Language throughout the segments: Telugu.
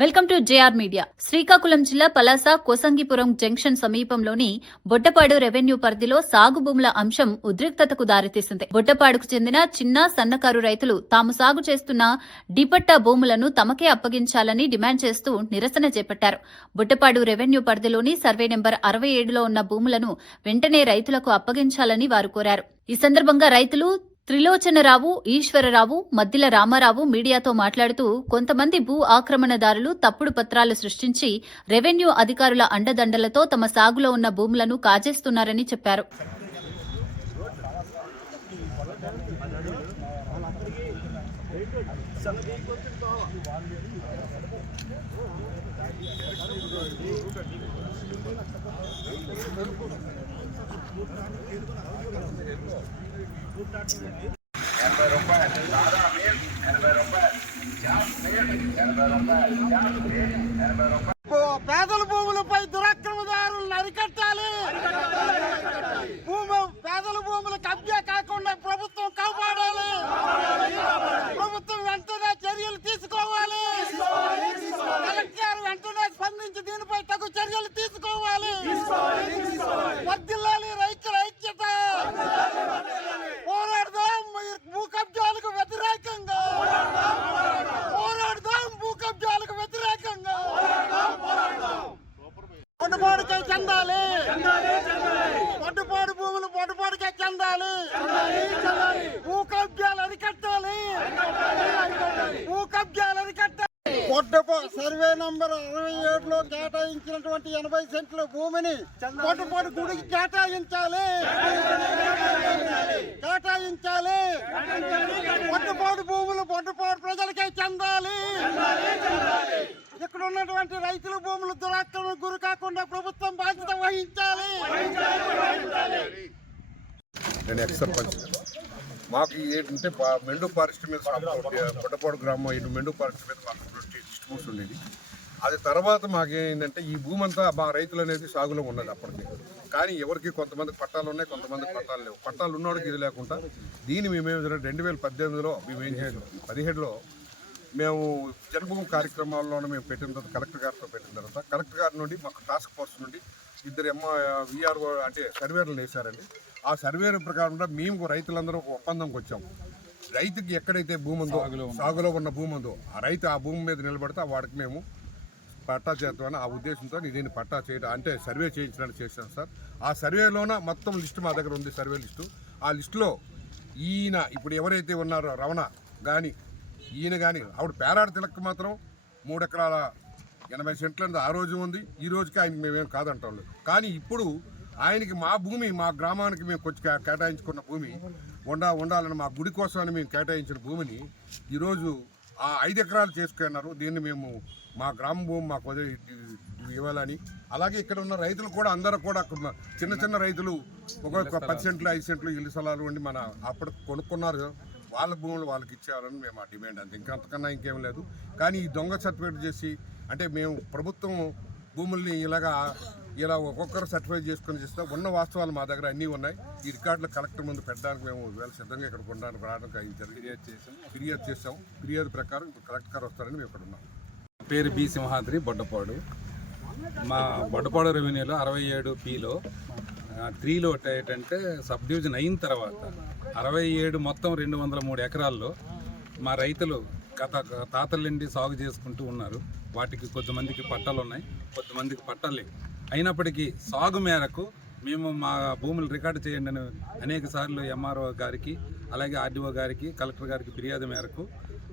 Welcome to JR media. Srikakulam జిల్లా పలాస కోసంగిపురం జంక్షన్ సమీపంలోని బొట్టపాడు రెవెన్యూ పరిధిలో సాగు భూముల అంశం ఉద్రిక్తతకు దారితీసింది. బొట్టపాడుకు చెందిన చిన్న సన్నకారు రైతులు తాము సాగు చేస్తున్న డిపట్టా భూములను తమకే అప్పగించాలని డిమాండ్ చేస్తూ నిరసన చేపట్టారు. బొట్టపాడు రెవెన్యూ పరిధిలోని సర్వే నెంబర్ అరవై ఏడులో ఉన్న భూములను వెంటనే రైతులకు అప్పగించాలని వారు కోరారు. ఈ సందర్భంగా రైతులు త్రిలోచనరావు ఈశ్వరరావు మద్దిల రామారావు మీడియాతో మాట్లాడుతూ కొంతమంది భూ ఆక్రమణదారులు తప్పుడు పత్రాలు సృష్టించి రెవెన్యూ అధికారుల అండదండలతో తమ సాగులో ఉన్న భూములను కాజేస్తున్నారని చెప్పారు. పేదల భూములపై దురక్రమదారులను అరికట్టాలి. భూమి పేదల భూములు కబ్జా కాకుండా ప్రభుత్వం కాపాడాలి. ప్రభుత్వం వెంటనే చర్యలు తీసుకోవాలి. కలెక్టర్ వెంటనే స్పందించి దీనిపై తగు చర్యలు తీసుకోవాలి. చెందాలి. పొట్టుపాడు భూములు పొట్టుపాడుకే చెందాలి. భూ కబ్జాలు అరికట్టాలి. భూ కబ్జాలు పొట్టప సర్వే నంబర్ అరవై ఏడులో కేటాయించినటువంటి ఎనభై సెంట్ల భూమిని పొట్టుపాడు గుడికి కేటాయించాలి. కేటాయించాలి. పొట్టుపాడు భూములు పొట్టపాటు ప్రజలకే చెందాలి. ఇక్కడ ఉన్నటువంటి రైతుల భూములు దురాక్రమణ గురి కాకుండా ప్రభుత్వం బాధ్యత వహించాలి. నేను ఎక్స్ మాకు ఏంటంటే మెండు ఫారెస్ట్ మీద గ్రామం ఇటు మెండు ఫారెస్ట్ మీద మాకు డిస్ట్రిబ్యూట్స్ ఉండేది. అది తర్వాత మాకేంటంటే ఈ భూమి అంతా మా రైతులు అనేది సాగులో ఉన్నది అప్పటికి. కానీ ఎవరికి కొంతమంది పట్టాలు ఉన్నాయి కొంతమంది పట్టాలు లేవు. పట్టాలు ఉన్నవాడికి ఇది లేకుండా దీన్ని మేమేం రెండు వేల పద్దెనిమిదిలో మేము ఏం చేయాలి పదిహేడులో మేము జన్మభూమి కార్యక్రమాల్లోనే మేము పెట్టిన తర్వాత కలెక్టర్ గారితో పెట్టిన తర్వాత కలెక్టర్ గారి నుండి మాకు టాస్క్ ఫోర్స్ నుండి ఇద్దరు ఎమ్మ విఆర్ఓ అంటే సర్వేలు వేశారండి. ఆ సర్వేల ప్రకారం కూడా మేము రైతులందరూ ఒక ఒప్పందంకి వచ్చాం. రైతుకి ఎక్కడైతే భూమి ఉందో సాగులో ఉన్న. భూమి ఉందో ఆ రైతు ఆ భూమి మీద నిలబడితే వాడికి మేము పట్టా చేద్దామని ఆ ఉద్దేశంతో దీన్ని పట్టా చేయడం అంటే సర్వే చేయించడానికి చేశాను సార్. ఆ సర్వేలోన మొత్తం లిస్టు మా దగ్గర ఉంది సర్వే లిస్టు. ఆ లిస్టులో ఈయన ఇప్పుడు ఎవరైతే ఉన్నారో రమణ కానీ ఈయన కానీ ఆవిడ పేరాడ తిలక్ మాత్రం మూడు ఎకరాల ఎనభై సెంట్ల ఆ రోజు ఉంది. ఈ రోజుకి ఆయనకి మేమేం కాదంటాం కానీ ఇప్పుడు ఆయనకి మా భూమి మా గ్రామానికి మేము కొంచెం కేటాయించుకున్న భూమి ఉండా ఉండాలని మా గుడి కోసమని మేము కేటాయించిన భూమిని ఈరోజు ఆ ఐదు ఎకరాలు చేసుకున్నారు. దీన్ని మేము మా గ్రామ భూమి మాకు వదిలి ఇవ్వాలని. అలాగే ఇక్కడ ఉన్న రైతులు కూడా అందరూ కూడా చిన్న చిన్న రైతులు ఒక పది సెంట్లు ఐదు సెంట్లు ఇల్లు స్థలాలు ఉండి మన అప్పుడు కొనుక్కున్నారు. వాళ్ళ భూములు వాళ్ళకి ఇచ్చేయాలని మేము ఆ డిమాండ్ అంతే. ఇంకా అంతకన్నా ఇంకేం లేదు. కానీ ఈ దొంగ సర్టిఫికేట్ చేసి అంటే మేము ప్రభుత్వం భూముల్ని ఇలాగా ఇలా ఒక్కొక్కరు సర్టిఫై చేసుకొని చేస్తాం ఉన్న వాస్తవాలు మా దగ్గర అన్నీ ఉన్నాయి. ఈ రికార్డులు కలెక్టర్ ముందు పెట్టడానికి మేము వేళ సిద్ధంగా ఇక్కడ ఉండడానికి రావడానికి అయింది ఫిర్యాదు చేసాం. ఫిర్యాదు చేసాం. ఫిర్యాదు ప్రకారం ఇప్పుడు కలెక్టర్ గారు వస్తారని మేము ఇక్కడ ఉన్నాం. పేరు బి సింహాద్రి బొడ్డపాడు. మా బొడ్డపాడు రెవెన్యూలో అరవై ఏడు పిలో త్రీలో ఏంటంటే సబ్ డివిజన్ అయిన తర్వాత అరవై ఏడు మొత్తం రెండు వందల మూడు ఎకరాల్లో మా రైతులు గత తాతల సాగు చేసుకుంటూ ఉన్నారు. వాటికి కొంతమందికి పట్టాలు ఉన్నాయి. కొంతమందికి పట్టాలు లేవు. అయినప్పటికీ సాగు మేరకు మేము మా భూములు రికార్డు చేయండి అని అనేక సార్లు ఎంఆర్ఓ గారికి అలాగే ఆర్డీఓ గారికి కలెక్టర్ గారికి ఫిర్యాదు మేరకు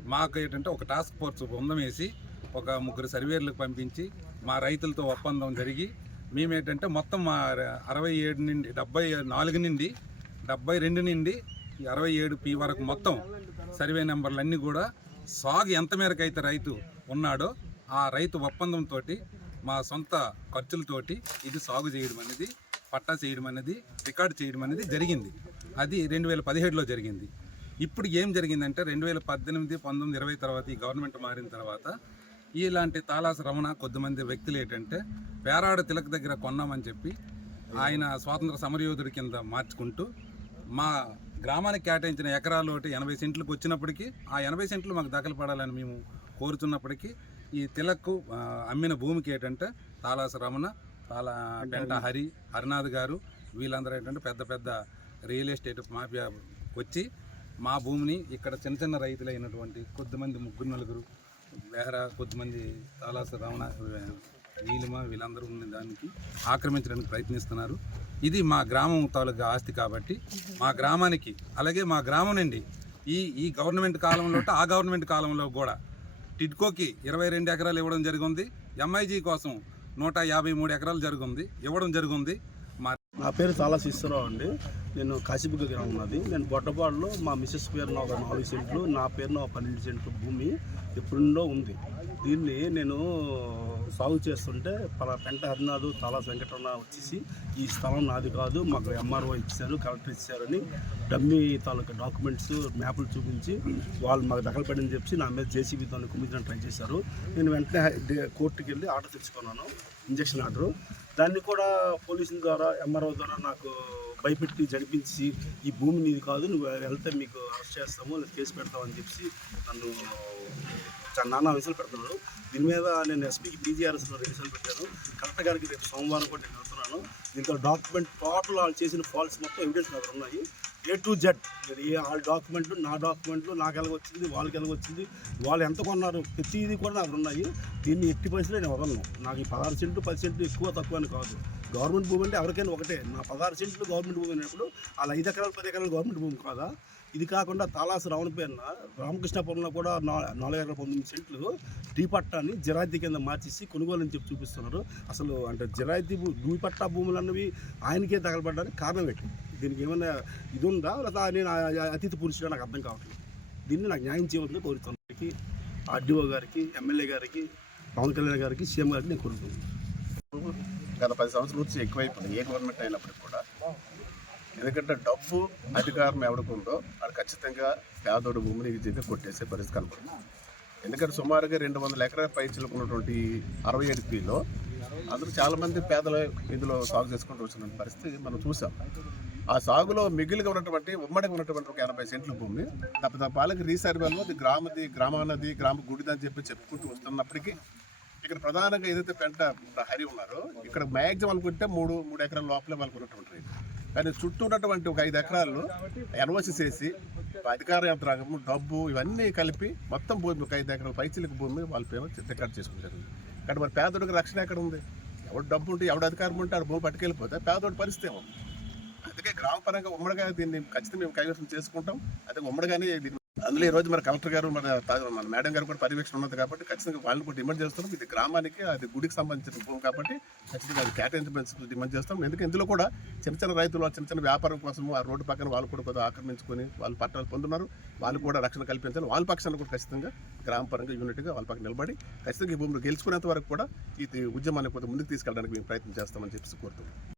మాకు ఏంటంటే ఒక టాస్క్ ఫోర్స్ బృందం వేసి ఒక ముగ్గురు సర్వేర్లకు పంపించి మా రైతులతో ఒప్పందం జరిగి మేమేంటంటే మొత్తం మా అరవై ఏడు నుండి డెబ్బై నాలుగు నుండి డెబ్బై రెండు నుండి అరవై ఏడు పి వరకు మొత్తం సర్వే నెంబర్లన్నీ కూడా సాగు ఎంత మేరకు అయితే రైతు ఉన్నాడో ఆ రైతు ఒప్పందంతో మా సొంత ఖర్చులతోటి ఇది సాగు చేయడం అనేది పట్టా చేయడం అనేది రికార్డ్ చేయడం అనేది జరిగింది. అది రెండు వేల పదిహేడులో జరిగింది. ఇప్పుడు ఏం జరిగిందంటే రెండు వేల పద్దెనిమిది పంతొమ్మిది ఇరవై తర్వాత ఈ గవర్నమెంట్ మారిన తర్వాత ఇలాంటి తాలాస రమణ కొద్దిమంది వ్యక్తులు ఏంటంటే పేరాడ తిలక్ దగ్గర కొన్నామని చెప్పి ఆయన స్వాతంత్ర సమరయోధుడి కింద మార్చుకుంటూ మా గ్రామానికి కేటాయించిన ఎకరాలు ఒకటి ఎనభై సెంట్లకు వచ్చినప్పటికీ ఆ ఎనభై సెంట్లు మాకు దాఖలు పడాలని మేము కోరుతున్నప్పటికీ ఈ తిలక్కు అమ్మిన భూమికి ఏంటంటే తాలాస రమణ తాలా పెంట హరి హరినాథ్ గారు వీళ్ళందరూ ఏంటంటే పెద్ద పెద్ద రియల్ ఎస్టేట్ మాఫియా వచ్చి మా భూమిని ఇక్కడ చిన్న చిన్న రైతులైనటువంటి కొద్దిమంది ముగ్గురు నలుగురు బెహరా కొద్దిమంది తాలాస రమణ నీలిమ వీళ్ళందరూ ఉన్న దానికి ఆక్రమించడానికి ప్రయత్నిస్తున్నారు. ఇది మా గ్రామం తాలూకా ఆస్తి కాబట్టి మా గ్రామానికి అలాగే మా గ్రామం నుండి ఈ ఈ గవర్నమెంట్ కాలంలో ఆ గవర్నమెంట్ కాలంలో కూడా టిడ్కోకి ఇరవై రెండు ఎకరాలు ఇవ్వడం జరిగింది. ఎంఐజీ కోసం నూట యాభై మూడు ఎకరాలు జరిగింది ఇవ్వడం జరిగింది. నా పేరు చాలా శిస్తున్నావు అండి. నేను కాశీబుగ్గ గ్రామం నాది. నేను బొట్టపాడులో మా మిస్సెస్ పేరున ఒక నాలుగు సెంట్లు నా పేరున ఒక పన్నెండు సెంట్లు భూమి ఎప్పుడుండో ఉంది. దీన్ని నేను సాగు చేస్తుంటే పలా పెంట హరినాథ్ చాలా వెంకటరమణ వచ్చేసి ఈ స్థలం నాది కాదు మాకు ఎంఆర్ఓ ఇచ్చారు కలెక్టర్ ఇచ్చారని డమ్మీ తాలూకా డాక్యుమెంట్స్ మ్యాప్లు చూపించి వాళ్ళు మాకు దఖలు పడిందని చెప్పి నా మీద జేసీబీతో కుమ్మించడానికి ట్రై చేశారు. నేను వెంటనే కోర్టుకి వెళ్ళి ఆర్డర్ తెచ్చుకున్నాను. Injunction order. దాన్ని కూడా పోలీసుల ద్వారా ఎంఆర్ఓ ద్వారా నాకు భయపెట్టి జరిపించి ఈ భూమి నీది కాదు నువ్వు వెళ్తే మీకు అరెస్ట్ చేస్తాము లేదా కేసు పెడతామని చెప్పి నన్ను నానా విషయాలు పెడుతున్నాడు దీని మీద నేను ఎస్పీకి పీజీఆర్ఎస్లో రిజిస్టర్ పెట్టాను. కలెక్టర్ గారికి రేపు సోమవారం కూడా నేను వెళ్తున్నాను. దీంతో డాక్యుమెంట్ టోటల్ వాళ్ళు చేసిన ఫాల్స్ మొత్తం ఎవిడెన్స్ అక్కడ ఉన్నాయి. ఏ టు జెడ్ ఏ వాళ్ళ డాక్యుమెంట్లు నా డాక్యుమెంట్లు నాకు ఎలాగ వచ్చింది వాళ్ళకి ఎలాగ వచ్చింది వాళ్ళు ఎంత కొన్నారు ప్రతిదీ కూడా నాకు ఉన్నాయి. దీన్ని ఎట్టి పరిస్థితుల్లో నేను వదలను. నాకు ఈ పదహారు సెంట్లు పది సెంట్లు ఎక్కువ తక్కువ అని కాదు. గవర్నమెంట్ భూమి అంటే ఎవరికైనా ఒకటే. నా పదహారు సెంట్లు గవర్నమెంట్ భూమి అయినప్పుడు అలా ఐదు ఎకరాలు పది ఎకరాలు గవర్నమెంట్ భూమి కాదా? ఇది కాకుండా తాలాసు రావణ పేరున రామకృష్ణాపురంలో కూడా నా నాలుగు ఎకరాల పంతొమ్మిది సెంట్లు టీ పట్టాన్ని జిరాయితీ కింద మార్చేసి కొనుగోలు అని చెప్పి చూపిస్తున్నారు. అసలు అంటే జిరాయితీ భూ భూమి పట్టా భూములు అన్నవి ఆయనకే తగలబడ్డానికి కారణం ఏంటి? దీనికి ఏమైనా ఇది ఉందా లేదా నేను ఆ- అతిథి పురుషుడా నాకు అర్థం కావట్లేదు. దీన్ని నాకు న్యాయం చేయవద్దని కోరుతున్నాను. ఆర్డీఓ గారికి ఎమ్మెల్యే గారికి పవన్ కళ్యాణ్ గారికి సీఎం గారికి నేను కోరుతున్నాను గత పది సంవత్సరాల నుంచి ఎక్కువైపోయింది. ఏ గవర్నమెంట్ అయినప్పటికీ కూడా ఎందుకంటే డబ్బు అధికారం ఎవడుకుందో అది ఖచ్చితంగా పేదోడు భూమిని ఈజీగా కొట్టేసే పరిస్థితి కనపడుతుంది ఎందుకంటే సుమారుగా రెండు వందల ఎకరాల పై చిలుకున్నటువంటి అరవై ఏడు పిలో అందరూ చాలామంది పేదలు ఇందులో సాగు చేసుకుంటూ వచ్చిన పరిస్థితి మనం చూసాం. ఆ సాగులో మిగిలిగా ఉన్నటువంటి ఉమ్మడిగా ఉన్నటువంటి ఒక ఎనభై సెంట్ల భూమి తప్ప రీసర్వేలో అది గ్రామది గ్రామానది గ్రామ గుడిది అని చెప్పి చెప్పుకుంటూ వస్తున్నప్పటికీ ఇక్కడ ప్రధానంగా ఏదైతే పెంట హరి ఉన్నారో ఇక్కడ మ్యాక్సిమం అనుకుంటే మూడు మూడు ఎకరాల లోపలే వాళ్ళకు ఉన్నటువంటి కానీ చుట్టూ ఉన్నటువంటి ఒక ఐదు ఎకరాలు ఎన్ఓసి చేసి అధికార యంత్రాంగం డబ్బు ఇవన్నీ కలిపి మొత్తం భూమి ఒక ఐదు ఎకరాల పైచిలకు భూమి వాళ్ళ పేరు రికార్డు చేసుకుంటారు కానీ మరి పేదోడికి రక్షణ ఎక్కడ ఉంది? ఎవడు డబ్బు ఉంటే ఎవడు అధికారం ఉంటే ఆడు భూమి పట్టుకెళ్ళిపోతే పేదోడి పరిస్థితి ఏమో అందుకే గ్రామ పరంగా ఉమ్మడిగా దీన్ని ఖచ్చితంగా మేము కైవసం చేసుకుంటాం. అదే ఉమ్మడిగానే దీన్ని అందులో ఈ రోజు మన కలెక్టర్ గారు మన మన మేడం గారు కూడా పర్యవేక్షణ ఉన్నది కాబట్టి ఖచ్చితంగా వాళ్ళని కూడా డిమాండ్ చేస్తున్నాం. ఇది గ్రామానికి అది గుడికి సంబంధించిన భూమి కాబట్టి ఖచ్చితంగా అది కేటాయించమని డిమాండ్ చేస్తాం. ఎందుకంటే ఇందులో కూడా చిన్న చిన్న రైతులు చిన్న చిన్న వ్యాపారం కోసం ఆ రోడ్డు పక్కన వాళ్ళు కూడా కొద్దిగా ఆక్రమించుకొని వాళ్ళు పట్టాలు పొందున్నారు. వాళ్ళు కూడా రక్షణ కల్పించాలి. వాళ్ళ పక్షాన్ని కూడా ఖచ్చితంగా గ్రామ పరంగా యూనిట్గా వాళ్ళ పక్కన నిలబడి ఖచ్చితంగా ఈ భూమిని గెలుచుకునేంత వరకు కూడా ఈ ఉద్యమాన్ని కొంత ముందుకు తీసుకెళ్ళడానికి మేము ప్రయత్నం చేస్తామని చెప్పి కోరుతున్నాం.